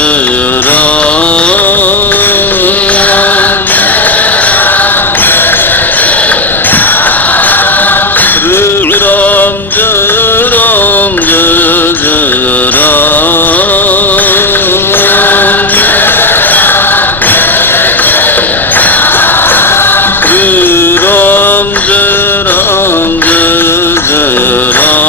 जय राम श्री राम जय राम जय जय राम श्री राम जय राम जय जय राम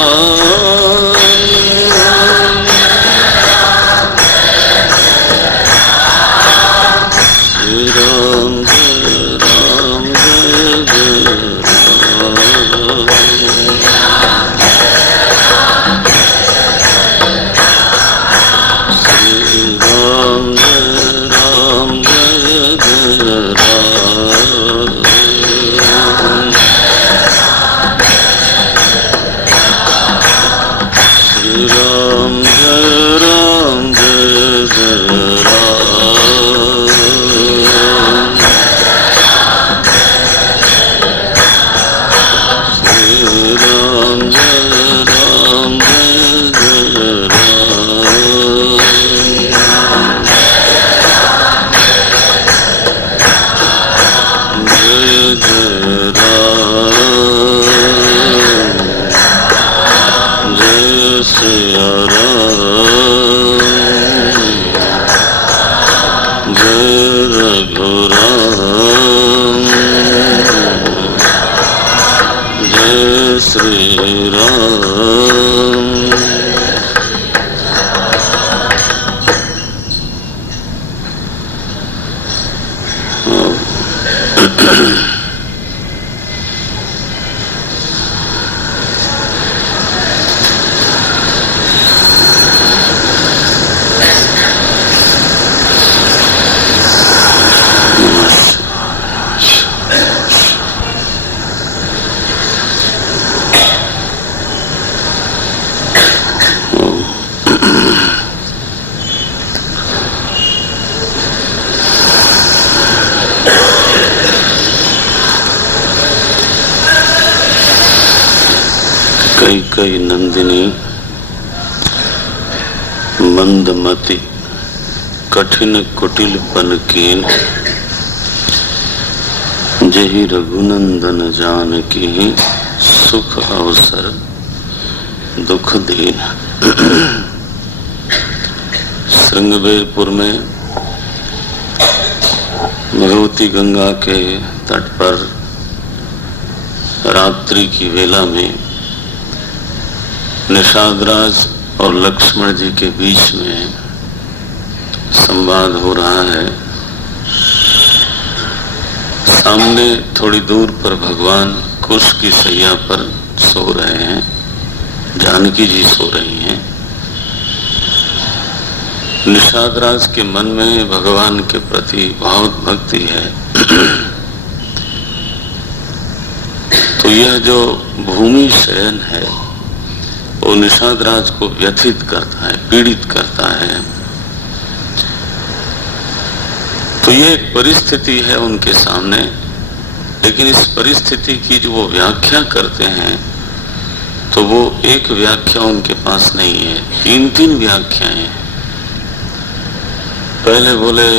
श्री राम जय राम जय जय कई नंदिनी मंदमती कठिन कुटिलपन कीन जही रघुनंदन जानकी सुख अवसर दुख दीन। श्रृंगवेरपुर में भगवती गंगा के तट पर रात्रि की वेला में निषादराज और लक्ष्मण जी के बीच में संवाद हो रहा है। सामने थोड़ी दूर पर भगवान कुश की शैया पर सो रहे हैं, जानकी जी सो रही हैं। निषादराज के मन में भगवान के प्रति बहुत भक्ति है। तो यह जो भूमि शयन है वो निषादराज को व्यथित करता है, पीड़ित करता है। तो ये एक परिस्थिति है उनके सामने, लेकिन इस परिस्थिति की जो वो व्याख्या करते हैं तो वो एक व्याख्या उनके पास नहीं है, तीन व्याख्याएं। पहले बोले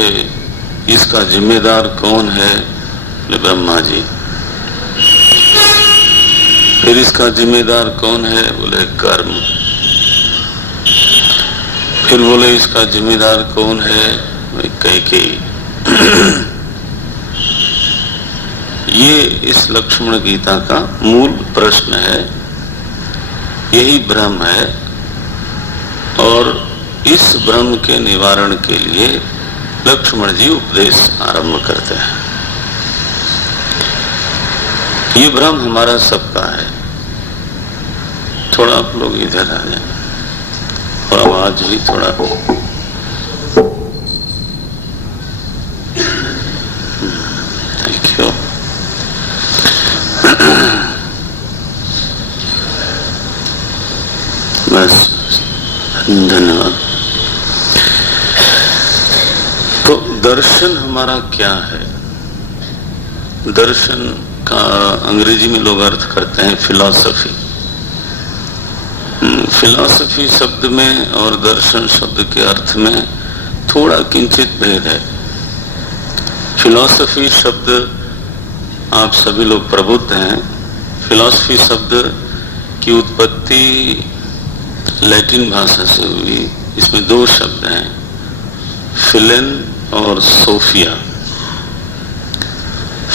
इसका जिम्मेदार कौन है? बोले ब्रह्मा जी। फिर इसका जिम्मेदार कौन है? बोले कर्म। फिर बोले इसका जिम्मेदार कौन है? कैकेयी। ये इस लक्ष्मण गीता का मूल प्रश्न है, यही भ्रम है। और इस भ्रम के निवारण के लिए लक्ष्मण जी उपदेश आरंभ करते हैं। ये भ्रम हमारा सबका है। थोड़ा आप लोग इधर आ जाए और आवाज भी थोड़ा थैंक यू। बस धन्यवाद। तो दर्शन हमारा क्या है? दर्शन का अंग्रेजी में लोग अर्थ करते हैं फिलॉसफी। फिलॉसफी शब्द में और दर्शन शब्द के अर्थ में थोड़ा किंचित भेद है। फिलॉसफी शब्द, आप सभी लोग प्रबुद्ध हैं, फिलॉसफी शब्द की उत्पत्ति लैटिन भाषा से हुई। इसमें दो शब्द हैं, फिलेन और Sophia.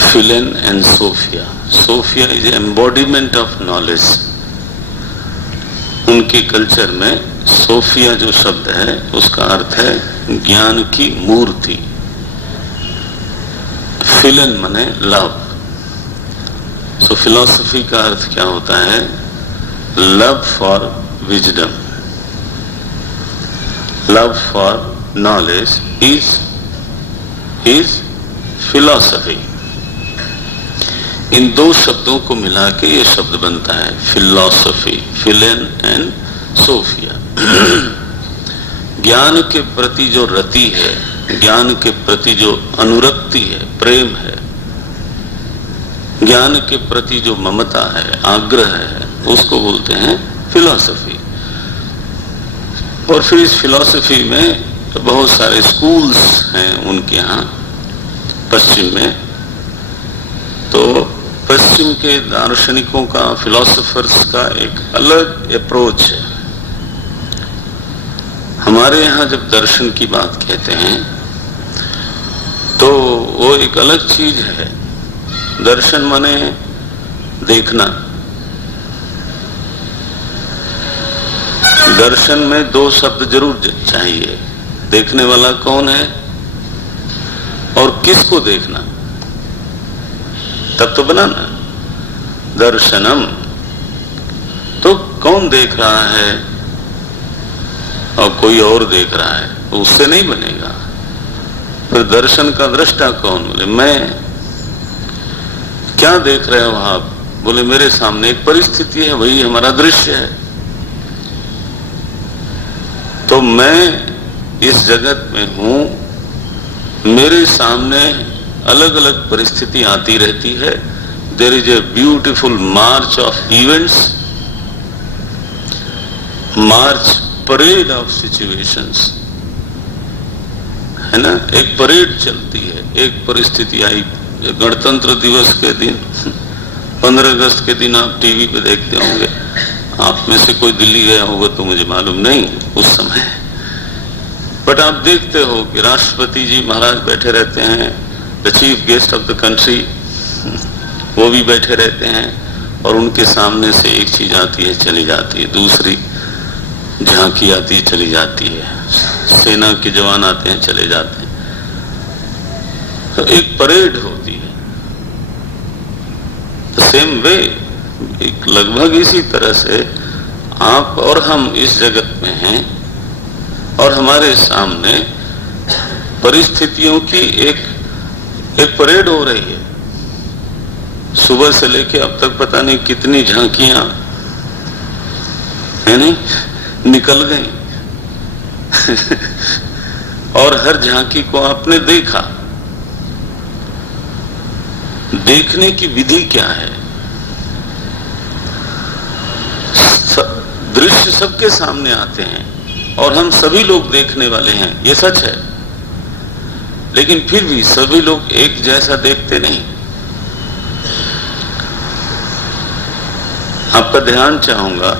Philein and Sophia. Sophia is embodiment of knowledge. उनके कल्चर में सोफिया जो शब्द है उसका अर्थ है ज्ञान की मूर्ति। फिलेन माने लव। सो फिलॉसफी का अर्थ क्या होता है? Love for wisdom, love for knowledge is philosophy. इन दो शब्दों को मिला के ये शब्द बनता है फिलॉसफी, फिलेन एंड सोफिया। ज्ञान के प्रति जो रति है, ज्ञान के प्रति जो अनुरक्ति है, प्रेम है, ज्ञान के प्रति जो ममता है, आग्रह है, उसको बोलते हैं फिलॉसफी। और फिर इस फिलॉसफी में बहुत सारे स्कूल्स हैं उनके यहाँ पश्चिम में। तो पश्चिम के दार्शनिकों का, फिलोसोफर्स का एक अलग अप्रोच है। हमारे यहाँ जब दर्शन की बात कहते हैं तो वो एक अलग चीज है। दर्शन माने देखना। दर्शन में दो शब्द जरूर चाहिए। देखने वाला कौन है और किसको देखना, तब तो बनाना। दर्शनम, तो कौन देख रहा है और कोई और देख रहा है, उससे नहीं बनेगा। फिर दर्शन का दृष्टा कौन? बोले मैं। क्या देख रहे हो आप? बोले मेरे सामने एक परिस्थिति है, वही हमारा दृश्य है। तो मैं इस जगत में हूं, मेरे सामने अलग अलग परिस्थिति आती रहती है। There is a beautiful march of events, march parade of situations, है ना। एक परेड चलती है। एक परिस्थिति आई गणतंत्र दिवस के दिन, 15 अगस्त के दिन आप टीवी पे देखते होंगे। आप में से कोई दिल्ली गया होगा तो मुझे मालूम नहीं उस समय, बट आप देखते हो कि राष्ट्रपति जी महाराज बैठे रहते हैं, the chief guest of the country वो भी बैठे रहते हैं, और उनके सामने से एक चीज आती है चली जाती है, दूसरी झांकी आती है चली जाती है, सेना के जवान आते हैं चले जाते हैं। तो एक परेड होती है। सेम वे, एक लगभग इसी तरह से आप और हम इस जगत में हैं और हमारे सामने परिस्थितियों की एक परेड हो रही है। सुबह से लेके अब तक पता नहीं कितनी झांकियां है नहीं निकल गई और हर झांकी को आपने देखा। देखने की विधि क्या है? दृश्य सबके सामने आते हैं और हम सभी लोग देखने वाले हैं, ये सच है। लेकिन फिर भी सभी लोग एक जैसा देखते नहीं। आपका ध्यान चाहूंगा,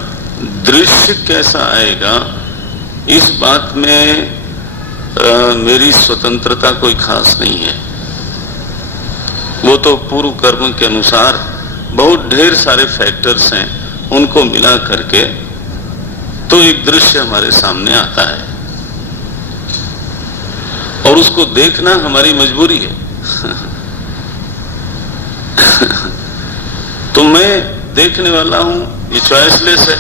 दृश्य कैसा आएगा इस बात में मेरी स्वतंत्रता कोई खास नहीं है। वो तो पूर्व कर्म के अनुसार बहुत ढेर सारे फैक्टर्स हैं, उनको मिला करके तो एक दृश्य हमारे सामने आता है और उसको देखना हमारी मजबूरी है। तो मैं देखने वाला हूं, ये चॉइसलेस है।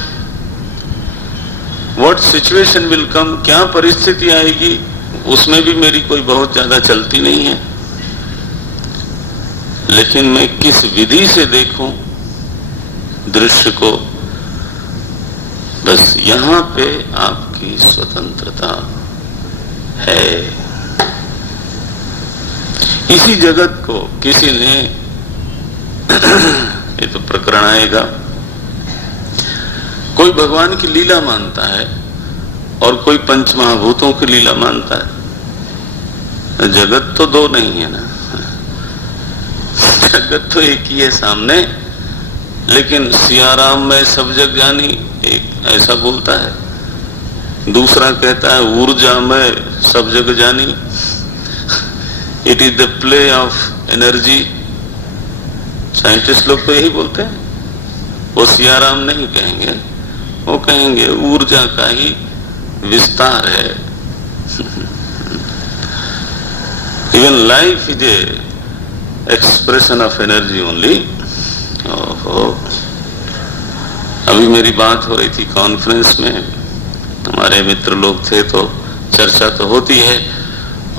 व्हाट सिचुएशन विल कम, क्या परिस्थिति आएगी, उसमें भी मेरी कोई बहुत ज्यादा चलती नहीं है। लेकिन मैं किस विधि से देखूं दृश्य को, बस यहां पे आपकी स्वतंत्रता है। इसी जगत को किसी ने ये तो प्रकरण आएगा, कोई भगवान की लीला मानता है और कोई पंच महाभूतों की लीला मानता है। जगत तो दो नहीं है ना, जगत तो एक ही है सामने, लेकिन सियाराम में सब जग जानी एक ऐसा बोलता है, दूसरा कहता है ऊर्जा में सब जग जानी, it is the play of energy. Scientist लोग तो यही बोलते हैं, वो सियाराम नहीं कहेंगे, वो कहेंगे ऊर्जा का ही विस्तार है। Even life is a expression of energy only. अभी मेरी बात हो रही थी कॉन्फ्रेंस में, हमारे मित्र लोग थे, तो चर्चा तो होती है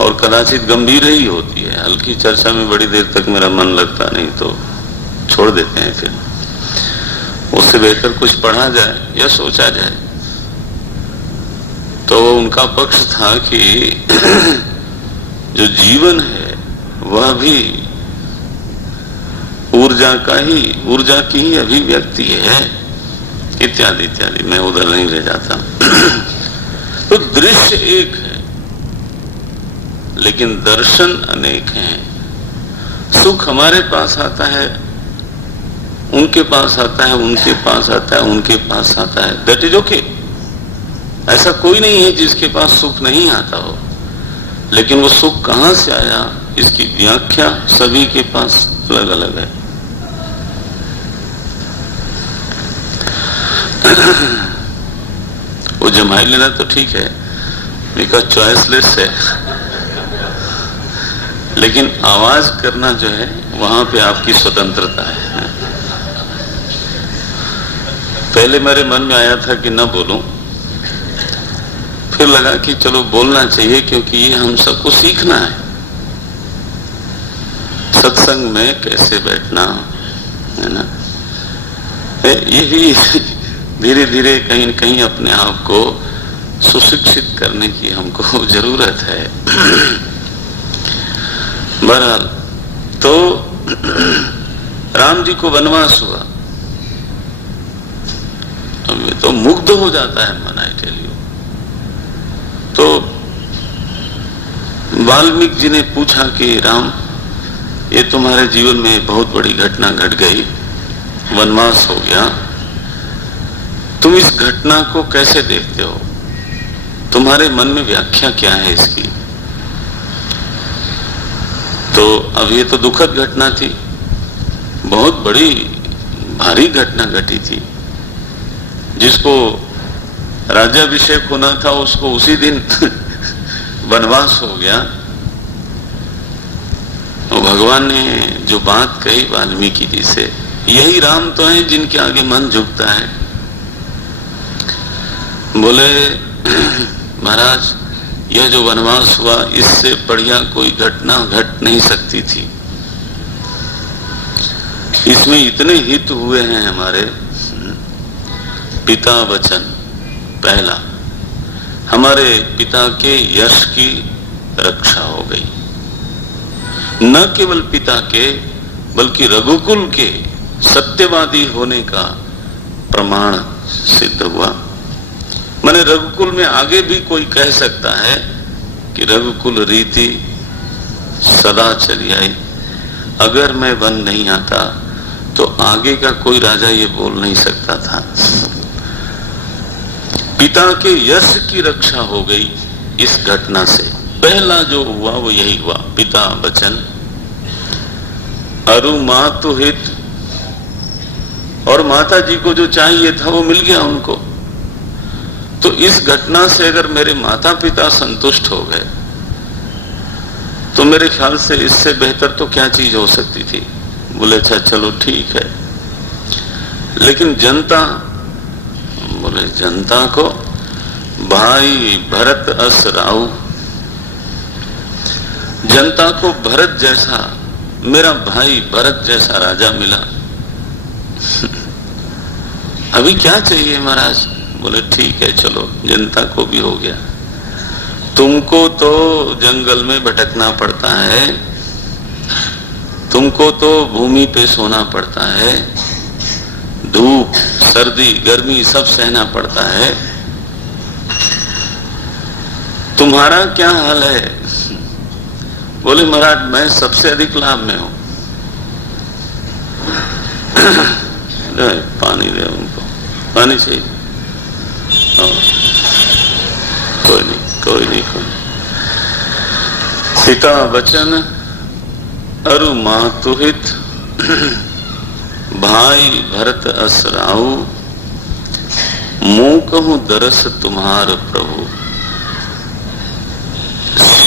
और कदाचित गंभीर ही होती है, हल्की चर्चा में बड़ी देर तक मेरा मन लगता नहीं, तो छोड़ देते हैं। फिर उससे बेहतर कुछ पढ़ा जाए या सोचा जाए। तो उनका पक्ष था कि जो जीवन है वह भी ऊर्जा की ही अभिव्यक्ति है, इत्यादि इत्यादि। मैं उधर नहीं ले जाता। तो दृश्य एक है लेकिन दर्शन अनेक हैं। सुख हमारे पास आता है, उनके पास आता है, उनके पास आता है, उनके पास आता है, दैट इज ओके। ऐसा कोई नहीं है जिसके पास सुख नहीं आता हो, लेकिन वो सुख कहां से आया इसकी व्याख्या सभी के पास अलग अलग है। वो जमाई लेना तो ठीक है, बिकॉज चॉइसलेस है, लेकिन आवाज करना जो है वहां पे आपकी स्वतंत्रता है। पहले मेरे मन में आया था कि न बोलूं, फिर लगा कि चलो बोलना चाहिए, क्योंकि ये हम सबको सीखना है। सत्संग में कैसे बैठना है ना, ये भी धीरे धीरे कहीं न कहीं अपने आप को सुशिक्षित करने की हमको जरूरत है। बहरहाल, तो राम जी को वनवास हुआ, तो मुग्ध हो जाता है मन, आई टेल यू। तो वाल्मीकि जी ने पूछा कि राम, ये तुम्हारे जीवन में बहुत बड़ी घटना घट गई, वनवास हो गया, तुम इस घटना को कैसे देखते हो? तुम्हारे मन में व्याख्या क्या है इसकी? तो अब ये तो दुखद घटना थी, बहुत बड़ी भारी घटना घटी थी। जिसको राज्याभिषेक होना था उसको उसी दिन वनवास हो गया। और भगवान ने जो बात कही वाल्मीकि जी से, यही राम तो हैं जिनके आगे मन झुकता है। बोले महाराज, यह जो वनवास हुआ इससे बढ़िया कोई घटना घट नहीं सकती थी। इसमें इतने हित हुए हैं हमारे। पिता वचन, पहला, हमारे पिता के यश की रक्षा हो गई। न केवल पिता के बल्कि रघुकुल के सत्यवादी होने का प्रमाण सिद्ध हुआ। माने रघुकुल में आगे भी कोई कह सकता है कि रघुकुल रीति सदा चली आई, अगर मैं वन नहीं आता तो आगे का कोई राजा ये बोल नहीं सकता था। पिता के यश की रक्षा हो गई इस घटना से। पहला जो हुआ वो यही हुआ, पिता वचन, अरु मातु हित, और माता जी को जो चाहिए था वो मिल गया उनको। तो इस घटना से अगर मेरे माता पिता संतुष्ट हो गए तो मेरे ख्याल से इससे बेहतर तो क्या चीज हो सकती थी। बोले अच्छा चलो ठीक है, लेकिन जनता, बोले जनता को भाई भरत अस राऊ, जनता को भरत जैसा, मेरा भाई भरत जैसा राजा मिला। अभी क्या चाहिए महाराज? बोले ठीक है चलो, जनता को भी हो गया। तुमको तो जंगल में भटकना पड़ता है, तुमको तो भूमि पे सोना पड़ता है, धूप सर्दी गर्मी सब सहना पड़ता है, तुम्हारा क्या हाल है? बोले महाराज मैं सबसे अधिक लाभ में हूं। पानी दे उनको, पानी चाहिए। कोई नहीं कोई नहीं कोई नहीं। पिता वचन अरु मातुहित, भाई भरत असराऊ, मूकहूं दरस तुम्हार प्रभु।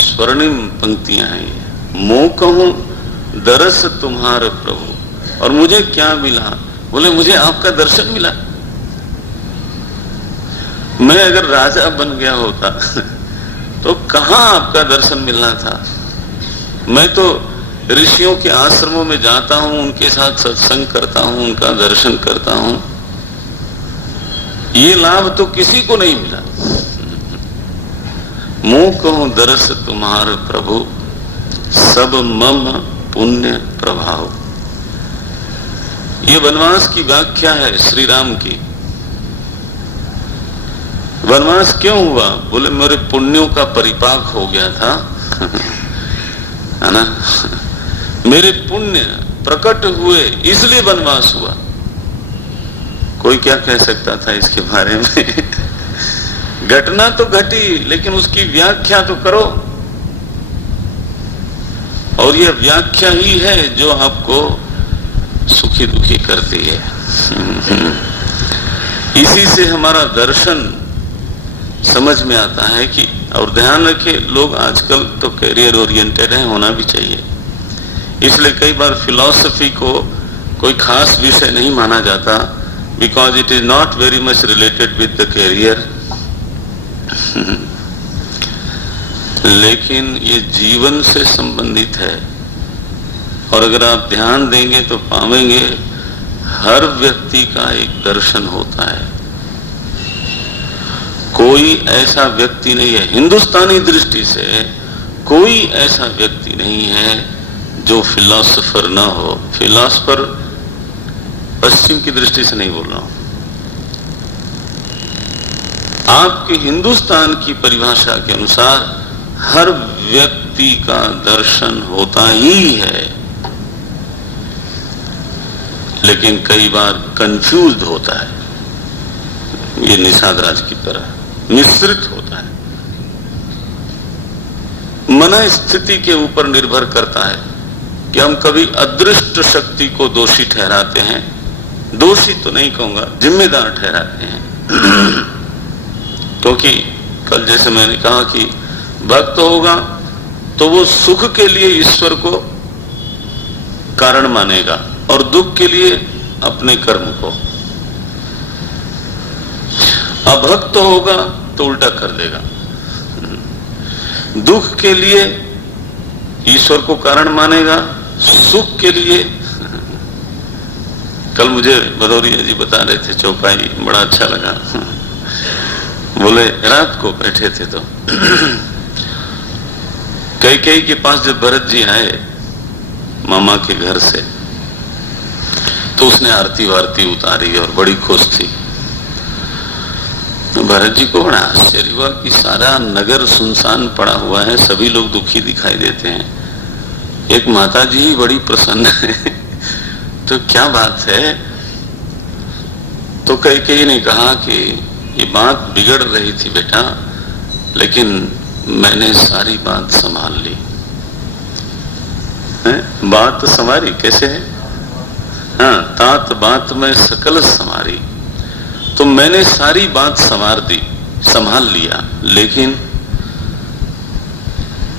स्वर्णिम पंक्तियां हैं ये। मूकहूं दरस तुम्हार प्रभु। और मुझे क्या मिला? बोले मुझे आपका दर्शन मिला। मैं अगर राजा बन गया होता तो कहां आपका दर्शन मिलना था। मैं तो ऋषियों के आश्रमों में जाता हूं, उनके साथ सत्संग करता हूं, उनका दर्शन करता हूं। ये लाभ तो किसी को नहीं मिला। मूकहूं दरस तुम्हार प्रभु, सब मम पुण्य प्रभाव। ये वनवास की व्याख्या है श्री राम की। वनवास क्यों हुआ? बोले मेरे पुण्यों का परिपाक हो गया था है ना, मेरे पुण्य प्रकट हुए इसलिए वनवास हुआ। कोई क्या कह सकता था इसके बारे में? घटना तो घटी लेकिन उसकी व्याख्या तो करो। और यह व्याख्या ही है जो आपको सुखी दुखी करती है। इसी से हमारा दर्शन समझ में आता है कि, और ध्यान रखिए लोग आजकल तो कैरियर ओरिएंटेड है, होना भी चाहिए। इसलिए कई बार फिलॉसफी को कोई खास विषय नहीं माना जाता, because it is not very much related with the career. लेकिन ये जीवन से संबंधित है। और अगर आप ध्यान देंगे तो पावेंगे हर व्यक्ति का एक दर्शन होता है। कोई ऐसा व्यक्ति नहीं है, हिंदुस्तानी दृष्टि से कोई ऐसा व्यक्ति नहीं है जो फिलॉसफर ना हो। फिलॉसफर पश्चिम की दृष्टि से नहीं बोल रहा हूं, आपके हिंदुस्तान की परिभाषा के अनुसार हर व्यक्ति का दर्शन होता ही है। लेकिन कई बार कंफ्यूज्ड होता है, ये निषाद राज की तरह मिश्रित होता है। मन स्थिति के ऊपर निर्भर करता है कि हम कभी अदृष्ट शक्ति को दोषी ठहराते हैं, दोषी तो नहीं कहूंगा, जिम्मेदार ठहराते हैं। क्योंकि कल जैसे मैंने कहा कि भक्त होगा तो वो सुख के लिए ईश्वर को कारण मानेगा और दुख के लिए अपने कर्म को। अभक्त होगा तो उल्टा कर देगा, दुख के लिए ईश्वर को कारण मानेगा, सुख के लिए। कल मुझे भदौरिया जी बता रहे थे चौपाई, बड़ा अच्छा लगा। बोले रात को बैठे थे तो कैकेयी के पास जब भरत जी आए मामा के घर से, तो उसने आरती वारती उतारी और बड़ी खुश थी। तो भरत जी को बड़ा आश्चर्य हुआ कि सारा नगर सुनसान पड़ा हुआ है, सभी लोग दुखी दिखाई देते हैं, एक माता जी ही बड़ी प्रसन्न है। तो क्या बात है? तो कैकेयी ने कहा कि ये बात बिगड़ रही थी बेटा, लेकिन मैंने सारी बात संभाल ली। बात तो संवारी कैसे है? हाँ, तात बात में सकल संवारी। तो मैंने सारी बात संवार दी, संभाल लिया, लेकिन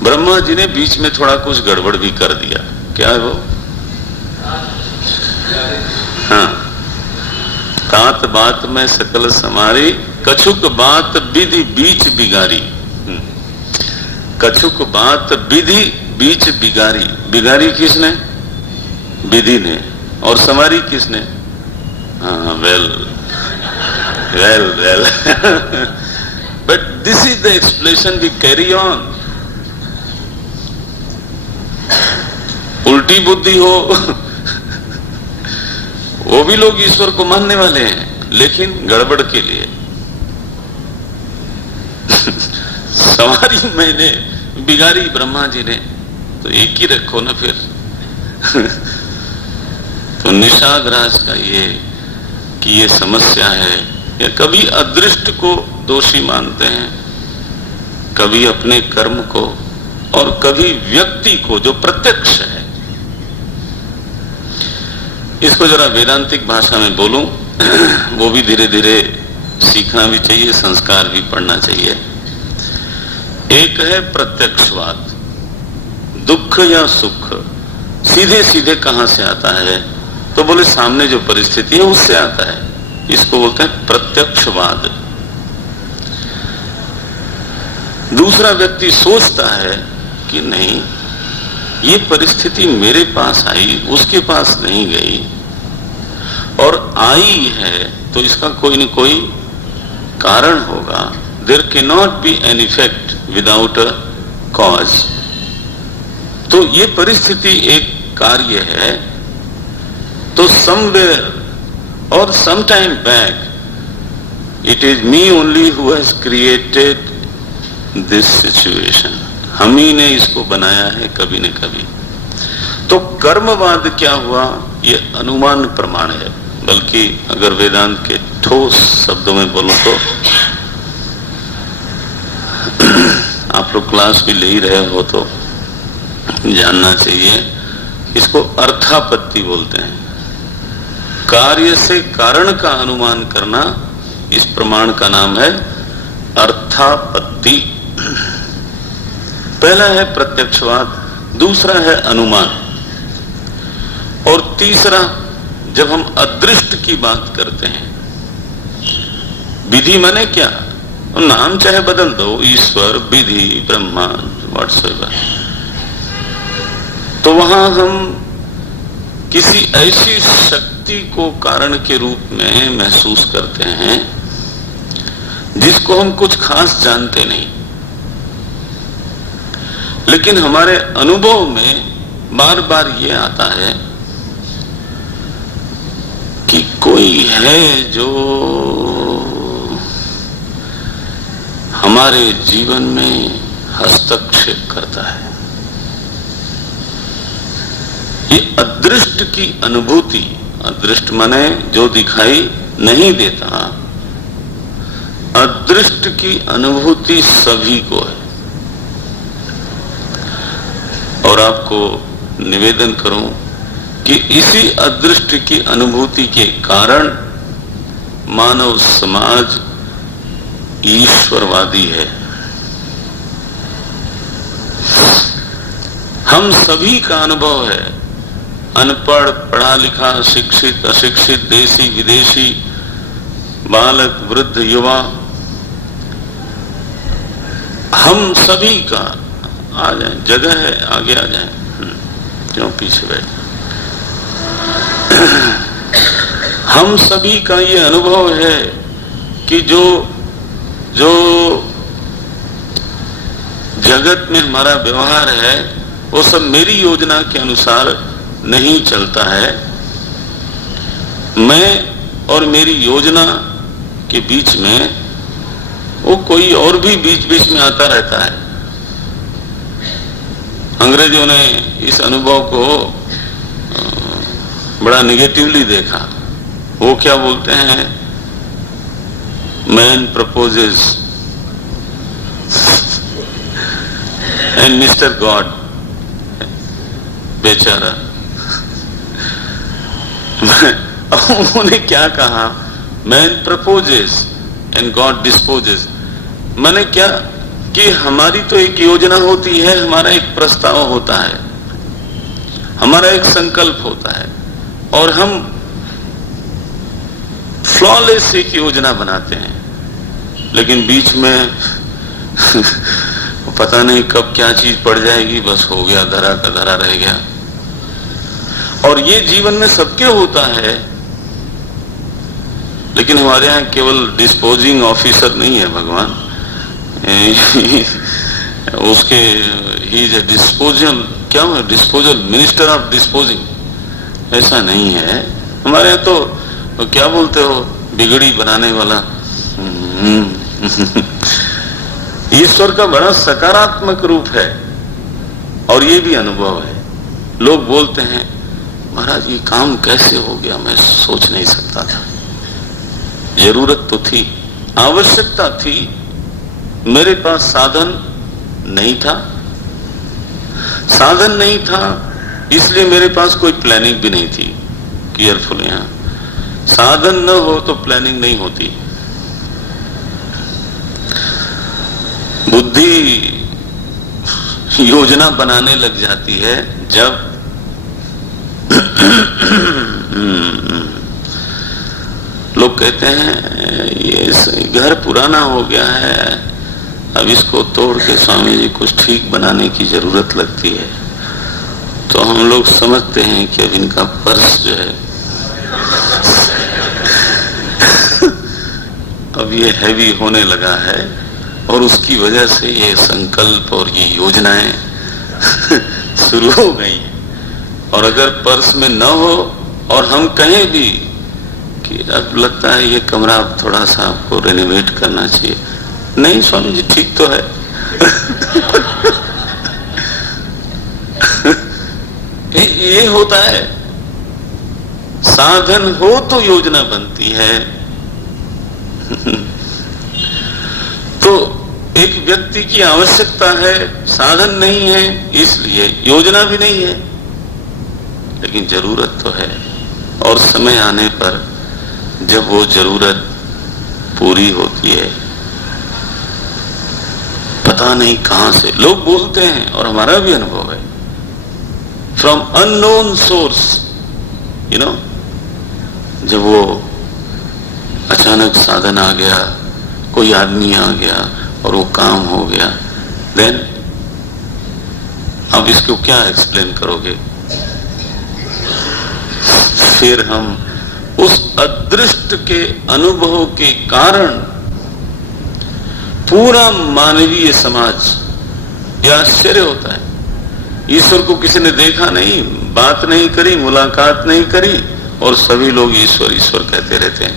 ब्रह्मा जी ने बीच में थोड़ा कुछ गड़बड़ भी कर दिया। क्या है वो? हाँ, तात बात में सकल संवारी, कछुक बात विधि बीच बिगारी। कछुक बात विधि बीच बिगारी। बिगारी किसने? विधि ने। और संवारी किसने? हाँ, well well well. But this is the explanation we carry on. उल्टी बुद्धि हो वो भी लोग ईश्वर को मानने वाले हैं, लेकिन गड़बड़ के लिए। सवारी मैंने बिगाड़ी ब्रह्मा जी ने, तो एक ही रखो ना फिर। तो निषादराज का ये कि ये समस्या है, या कभी अदृष्ट को दोषी मानते हैं, कभी अपने कर्म को, और कभी व्यक्ति को जो प्रत्यक्ष है। इसको जरा वेदांतिक भाषा में बोलूं, वो भी धीरे धीरे सीखना भी चाहिए, संस्कार भी पढ़ना चाहिए। एक है प्रत्यक्षवाद, दुख या सुख सीधे सीधे कहां से आता है, तो बोले सामने जो परिस्थिति है उससे आता है, इसको बोलते हैं प्रत्यक्षवाद। दूसरा व्यक्ति सोचता है कि नहीं, ये परिस्थिति मेरे पास आई, उसके पास नहीं गई, और आई है तो इसका कोई न कोई कारण होगा। There can not be an effect without a cause. तो ये परिस्थिति एक कार्य है, तो समवेयर और some time back it is me only who has created this situation. हम ही ने इसको बनाया है कभी न कभी। तो कर्मवाद क्या हुआ, ये अनुमान प्रमाण है। बल्कि अगर वेदांत के ठोस शब्दों में बोलूं तो आप लोग क्लास भी ले ही रहे हो तो जानना चाहिए, इसको अर्थापत्ति बोलते हैं। कार्य से कारण का अनुमान करना, इस प्रमाण का नाम है अर्थापत्ति। पहला है प्रत्यक्षवाद, दूसरा है अनुमान, और तीसरा जब हम अदृष्ट की बात करते हैं, विधि माने क्या, नाम चाहे बदल दो, ईश्वर, विधि, ब्रह्मा, व्हाटसएवर, तो वहां हम किसी ऐसी शक्ति को कारण के रूप में महसूस करते हैं जिसको हम कुछ खास जानते नहीं, लेकिन हमारे अनुभव में बार बार ये आता है कि कोई है जो हमारे जीवन में हस्तक्षेप करता है। ये अदृष्ट की अनुभूति, अदृष्ट माने जो दिखाई नहीं देता, अदृष्ट की अनुभूति सभी को है। और आपको निवेदन करूं कि इसी अदृष्ट की अनुभूति के कारण मानव समाज ईश्वरवादी है। हम सभी का अनुभव है, अनपढ़, पढ़ा लिखा, शिक्षित, अशिक्षित, देशी विदेशी, बालक, वृद्ध, युवा, हम सभी का, आ जाए, जगह है, आगे आ जाए, क्यों पीछे बैठे। हम सभी का ये अनुभव है कि जो जगत में हमारा व्यवहार है वो सब मेरी योजना के अनुसार नहीं चलता है। मैं और मेरी योजना के बीच में वो कोई और भी बीच बीच में आता रहता है। अंग्रेजों ने इस अनुभव को बड़ा निगेटिवली देखा। वो क्या बोलते हैं, man proposes and mister God, बेचारा। उन्होंने क्या कहा, man proposes and God disposes. मैंने क्या कि हमारी तो एक योजना होती है, हमारा एक प्रस्ताव होता है, हमारा एक संकल्प होता है, और हम फ्लॉलेस एक योजना बनाते हैं, लेकिन बीच में पता नहीं कब क्या चीज पड़ जाएगी, बस हो गया, धरा का धरा रह गया। और ये जीवन में सबके होता है, लेकिन हमारे यहाँ केवल डिस्पोजिंग ऑफिसर नहीं है भगवान, उसके ही इज डिस्पोजल, क्या है, डिस्पोजल, मिनिस्टर ऑफ डिस्पोजिंग, ऐसा नहीं है। हमारे यहाँ तो क्या बोलते हो, बिगड़ी बनाने वाला। ईश्वर का बड़ा सकारात्मक रूप है। और ये भी अनुभव है। लोग बोलते हैं महाराज ये काम कैसे हो गया, मैं सोच नहीं सकता था। जरूरत तो थी, आवश्यकता थी, मेरे पास साधन नहीं था। साधन नहीं था इसलिए मेरे पास कोई प्लानिंग भी नहीं थी। केयरफुल, यहां साधन न हो तो प्लानिंग नहीं होती। बुद्धि योजना बनाने लग जाती है जब लोग कहते हैं ये घर पुराना हो गया है, अब इसको तोड़ के स्वामी जी कुछ ठीक बनाने की जरूरत लगती है। तो हम लोग समझते हैं कि अब इनका पर्स जो है अब ये हैवी होने लगा है और उसकी वजह से ये संकल्प और ये योजनाएं शुरू हो गई। और अगर पर्स में न हो और हम कहें भी कि अब लगता है ये कमरा अब थोड़ा सा आपको रेनोवेट करना चाहिए, नहीं स्वामी जी ठीक तो है। ये होता है। साधन हो तो योजना बनती है। तो एक व्यक्ति की आवश्यकता है, साधन नहीं है, इसलिए योजना भी नहीं है, लेकिन जरूरत तो है। और समय आने पर जब वो जरूरत पूरी होती है, पता नहीं कहां से लोग बोलते हैं, और हमारा भी अनुभव है, from unknown source, you know, जब वो अचानक साधन आ गया, कोई आदमी आ गया और वो काम हो गया, देन अब इसको क्या एक्सप्लेन करोगे? फिर हम उस अदृष्ट के अनुभव के कारण पूरा मानवीय समाज, यह आश्चर्य होता है, ईश्वर को किसी ने देखा नहीं, बात नहीं करी, मुलाकात नहीं करी, और सभी लोग ईश्वर ईश्वर कहते रहते हैं।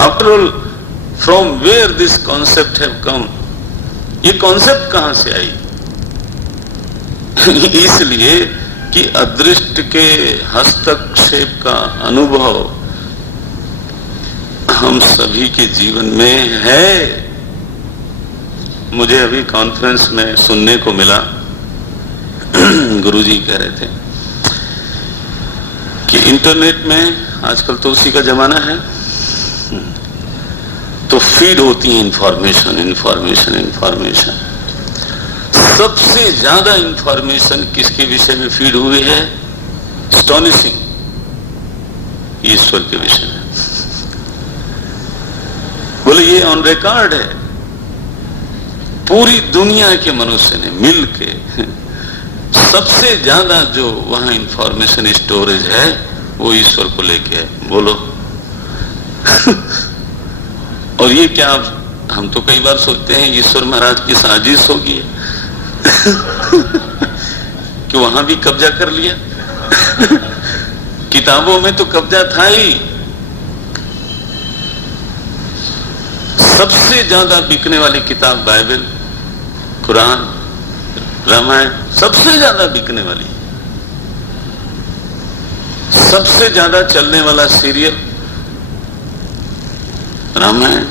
After all, from where this concept have come? ये कॉन्सेप्ट कहां से आई? इसलिए कि अदृष्ट के हस्तक्षेप का अनुभव हम सभी के जीवन में है। मुझे अभी कॉन्फ्रेंस में सुनने को मिला, गुरुजी कह रहे थे कि इंटरनेट में आजकल तो उसी का जमाना है, तो फीड होती है इंफॉर्मेशन इंफॉर्मेशन इंफॉर्मेशन। सबसे ज्यादा इंफॉर्मेशन किसके विषय में फीड हुई है? एस्टॉनिशिंग, ईश्वर के विषय में। बोले ये ऑन रिकॉर्ड है, पूरी दुनिया के मनुष्य ने मिलके सबसे ज्यादा जो वहां इंफॉर्मेशन स्टोरेज है वो ईश्वर को लेके है। बोलो। और ये क्या, हम तो कई बार सोचते हैं ईश्वर महाराज की साजिश होगी कि वहां भी कब्जा कर लिया। किताबों में तो कब्जा था ही। सबसे ज्यादा बिकने वाली किताब बाइबल, कुरान, रामायण, सबसे ज्यादा बिकने वाली, सबसे ज्यादा चलने वाला सीरियल रामायण,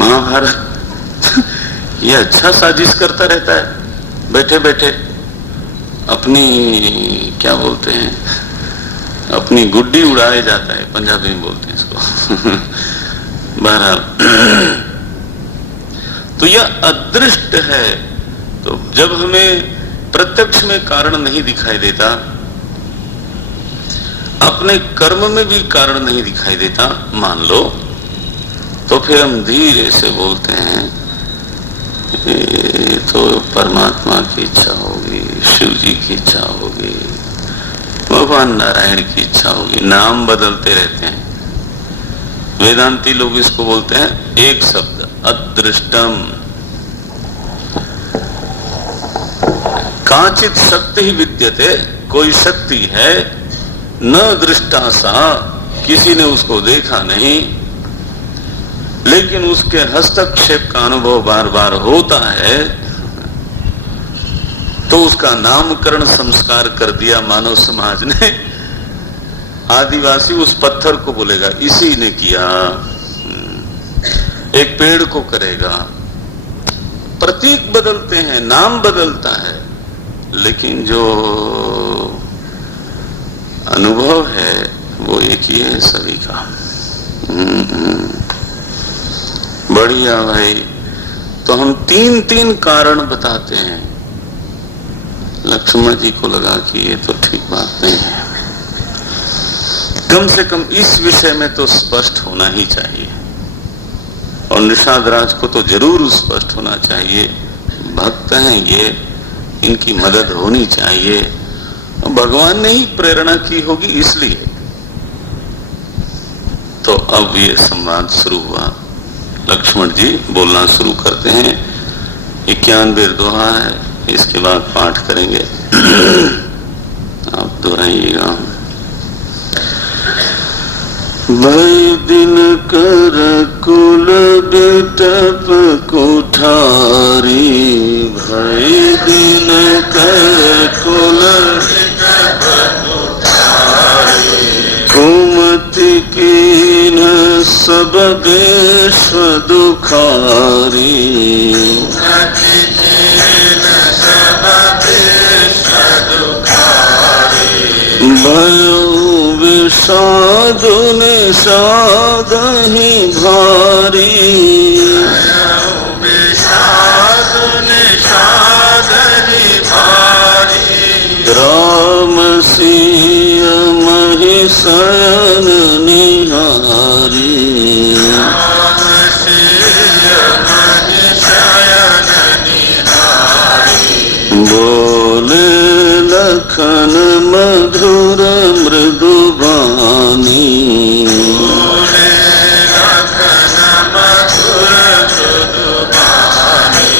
महाभारत। ये अच्छा साजिश करता रहता है, बैठे बैठे अपनी, क्या बोलते हैं, अपनी गुड्डी उड़ाए जाता है, पंजाबी में बोलते हैं इसको। बहरहाल, तो यह अदृष्ट है। तो जब हमें प्रत्यक्ष में कारण नहीं दिखाई देता, अपने कर्म में भी कारण नहीं दिखाई देता, मान लो, तो फिर हम धीरे से बोलते हैं ये तो परमात्मा की इच्छा होगी, शिव जी की इच्छा होगी, भगवान नारायण की इच्छा होगी। नाम बदलते रहते हैं। वेदांती लोग इसको बोलते हैं एक शब्द, अदृष्टम। काचित शक्ति ही विद्यते, कोई शक्ति है, न दृष्टा सा, किसी ने उसको देखा नहीं, लेकिन उसके हस्तक्षेप का अनुभव बार बार होता है। तो उसका नामकरण संस्कार कर दिया मानव समाज ने। आदिवासी उस पत्थर को बोलेगा इसी ने किया, एक पेड़ को करेगा। प्रतीक बदलते हैं, नाम बदलता है, लेकिन जो अनुभव है वो एक ही है सभी का। बढ़िया भाई। तो हम तीन तीन कारण बताते हैं। लक्ष्मण जी को लगा कि ये तो ठीक बात नहीं है, कम से कम इस विषय में तो स्पष्ट होना ही चाहिए। और निषाद राज को तो जरूर स्पष्ट होना चाहिए, भक्त हैं ये, इनकी मदद होनी चाहिए। भगवान ने ही प्रेरणा की होगी इसलिए। तो अब ये संवाद शुरू हुआ। लक्ष्मण जी बोलना शुरू करते हैं। 91 दोहा है, इसके बाद पाठ करेंगे। आप दोहराइएगा। भय दिन कर कुल बिटप कुठारी, भय दिन कर कुल बिटप कुठारी, कुमति कीन सब विश्व दुखारी, कुमति कीन सब विश्व दुखारी, भयो विषाद निषाद ही भारी, विषाद निषाद ही भारी, राम सिंह महिषयन निहारी, राम सिंह महिषयन निहारी, बोले लखन मधुर मृदु बानी, बोले लखन मधुर मृदु बानी,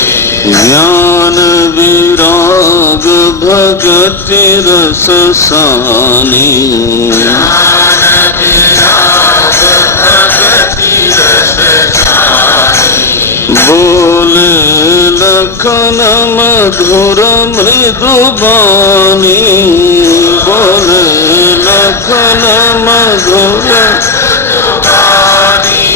ज्ञान विराग भगति रस सानी, ज्ञान विराग भगति रस सानी, बोले लखन मधुर मृदु बानी, बोले लखन मधुर मृदु बानी,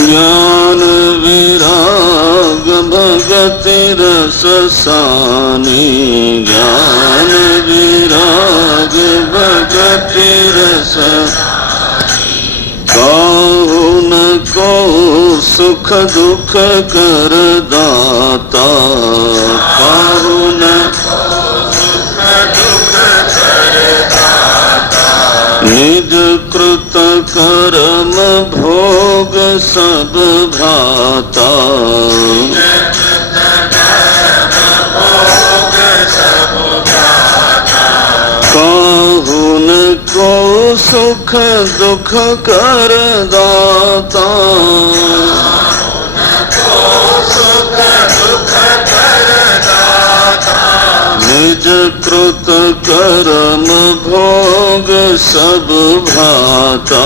ज्ञान विराग भगति रस सानी, ज्ञान विराग भगति रस, काहु न को सुख दुख कर दाता, काहु न सुख दुख कर दाता, निज कृत कर्म भोग सब भाता, काहु न को सुख दुख कर दाता, सुख दुख कर दाता, निज कृत कर्म भोग सब भाता,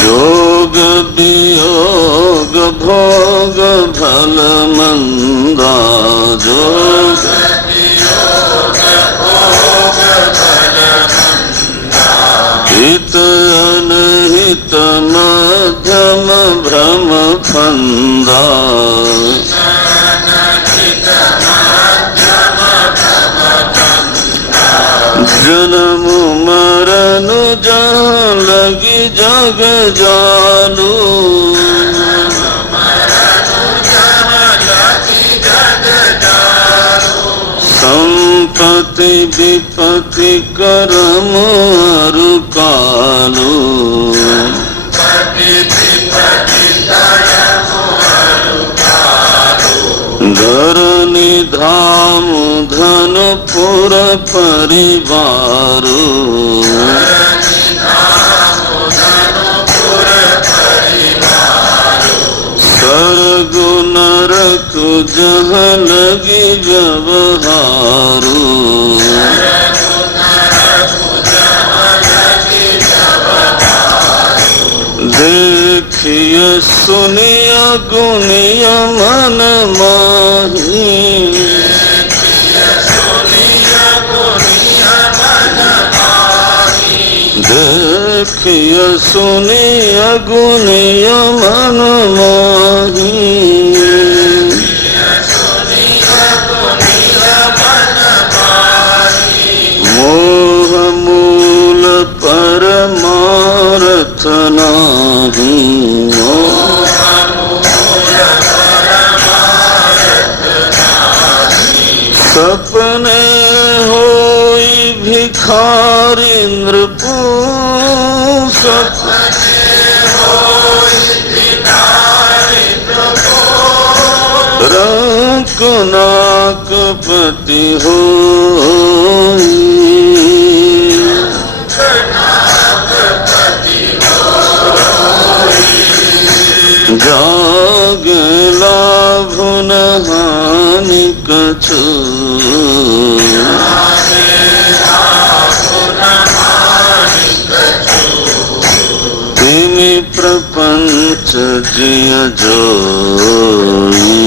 जोग वियोग भोग भल मंदा, जोग वियोग भोग भल मंदा, हित अनहित मध्यम भ्रम फंदा, जन्म मरण जहाँ लगी जग जालू, संपत्ति विपत्ति करम अरु कालू, धरनी धाम धन पुर परिवारू, स्वर्ग नरक जहाँ लगी व्यवहारू, देखिए सुनिया गुनिया मन माही, देखिया सुनिया गुनिया मन माही, मोह मूल परमार्थ नाही, सपने होई भिखारी नृपु, सपने होई भिखारी नृपु, रंक नाक पति होई, जाग लाभ न हानि कछु, तिमि प्रपंच जिय जोई,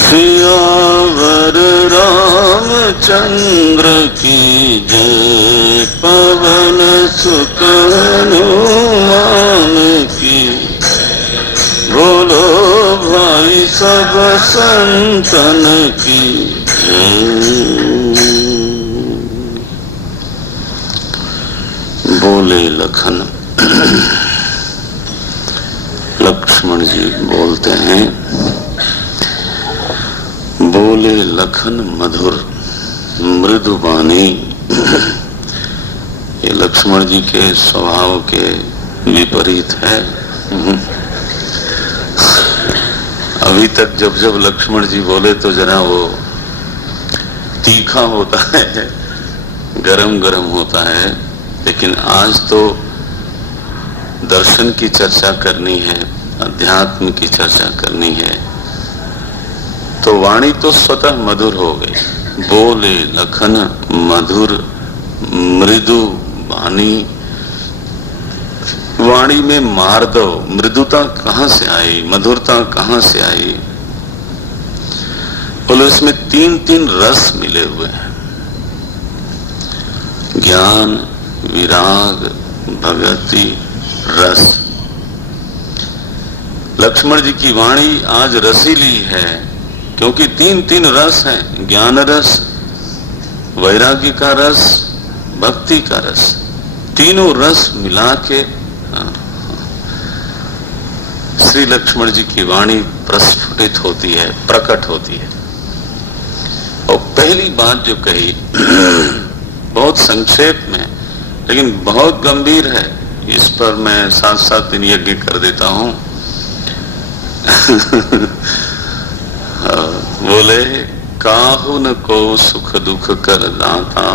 सियावर रामचंद्र की जय, पवन सुत हनुमान की, बोलो भाई सब संतन की जय। बोले लखन। लक्ष्मण जी बोलते हैं, बोले लखन मधुर मृदु वाणी। ये लक्ष्मण जी के स्वभाव के विपरीत है। अभी तक जब जब लक्ष्मण जी बोले तो जरा वो तीखा होता है, गरम गरम होता है, लेकिन आज तो दर्शन की चर्चा करनी है, अध्यात्म की चर्चा करनी है, तो वाणी तो स्वतः मधुर हो गई। बोले लखन मधुर मृदु वाणी। वाणी में मार्दव, मृदुता कहां से आई, मधुरता कहां से आई? बोले उसमें तीन तीन रस मिले हुए हैं, ज्ञान, विराग, भगति, रस। लक्ष्मण जी की वाणी आज रसीली है क्योंकि तीन तीन रस हैं, ज्ञान रस, वैराग्य का रस, भक्ति का रस। तीनों रस मिला के श्री लक्ष्मण जी की वाणी प्रस्फुटित होती है, प्रकट होती है। और पहली बात जो कही बहुत संक्षेप में लेकिन बहुत गंभीर है, इस पर मैं साथ साथ दिन यज्ञ कर देता हूं। बोले काहु न को सुख दुख कर दाता,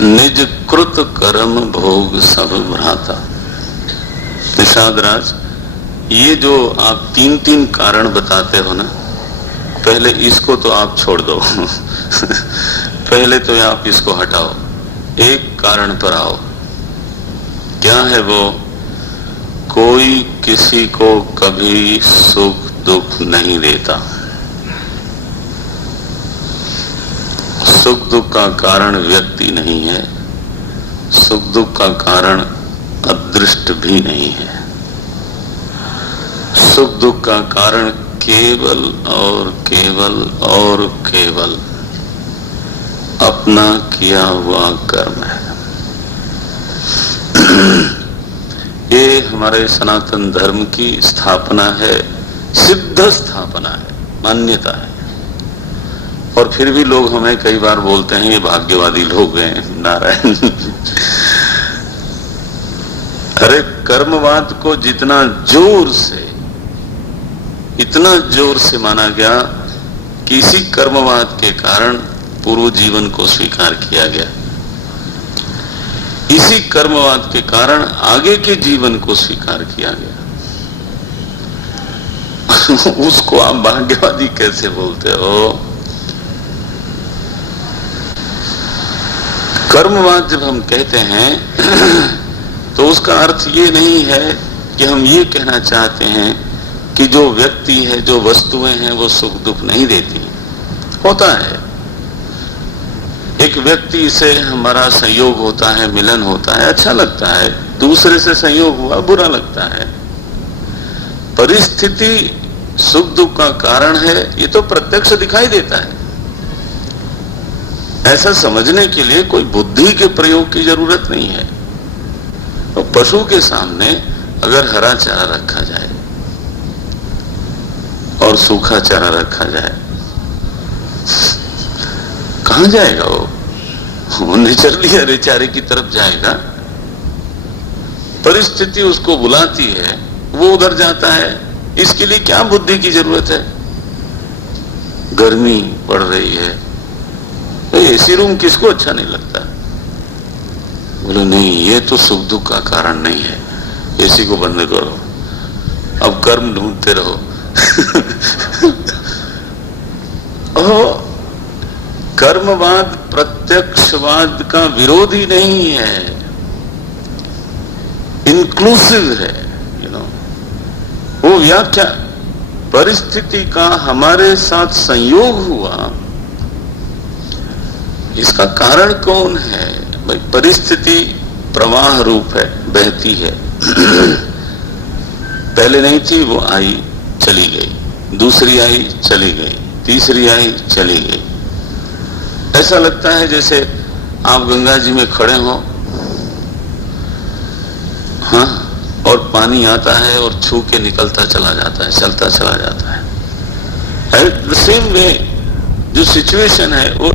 निज कृत कर्म भोग सब भ्राता। निषाद राज, ये जो आप तीन तीन कारण बताते हो ना, पहले इसको तो आप छोड़ दो। पहले तो आप इसको हटाओ, एक कारण पर आओ। क्या है वो? कोई किसी को कभी सुख दुख नहीं देता। सुख दुख का कारण व्यक्ति नहीं है, सुख दुख का कारण अदृष्ट भी नहीं है। सुख दुख का कारण केवल और केवल और केवल अपना किया हुआ कर्म है। ये हमारे सनातन धर्म की स्थापना है, सिद्ध स्थापना है, मान्यता है। और फिर भी लोग हमें कई बार बोलते हैं ये भाग्यवादी लोग हैं। नारायण। अरे कर्मवाद को जितना जोर से, इतना जोर से माना गया कि इसी कर्मवाद के कारण पूर्व जीवन को स्वीकार किया गया, इसी कर्मवाद के कारण आगे के जीवन को स्वीकार किया गया। उसको आप भाग्यवादी कैसे बोलते हो? कर्मवाद जब हम कहते हैं तो उसका अर्थ ये नहीं है कि हम ये कहना चाहते हैं कि जो व्यक्ति है, जो वस्तुएं हैं, वो सुख दुख नहीं देती। होता है, एक व्यक्ति से हमारा संयोग होता है, मिलन होता है, अच्छा लगता है। दूसरे से संयोग हुआ, बुरा लगता है। परिस्थिति सुख दुख का कारण है, ये तो प्रत्यक्ष दिखाई देता है। ऐसा समझने के लिए कोई बुद्धि के प्रयोग की जरूरत नहीं है। तो पशु के सामने अगर हरा चारा रखा जाए और सूखा चारा रखा जाए, कहां जाएगा वो नेचुरली हरे चारे की तरफ जाएगा। परिस्थिति उसको बुलाती है, वो उधर जाता है। इसके लिए क्या बुद्धि की जरूरत है? गर्मी पड़ रही है, तो एसी रूम किसको अच्छा नहीं लगता? बोले नहीं, ये तो सुख दुख का कारण नहीं है, एसी को बंद करो, अब कर्म ढूंढते रहो। कर्मवाद प्रत्यक्षवाद का विरोधी नहीं है, इंक्लूसिव है। वो व्याख्या, परिस्थिति का हमारे साथ संयोग हुआ, इसका कारण कौन है? भाई परिस्थिति प्रवाह रूप है, बहती है। पहले नहीं थी, वो आई चली गई, दूसरी आई चली गई, तीसरी आई चली गई। ऐसा लगता है जैसे आप गंगा जी में खड़े हो, हाँ, और पानी आता है और छू के निकलता चला जाता है, चलता चला जाता है। द सेम वे जो सिचुएशन है वो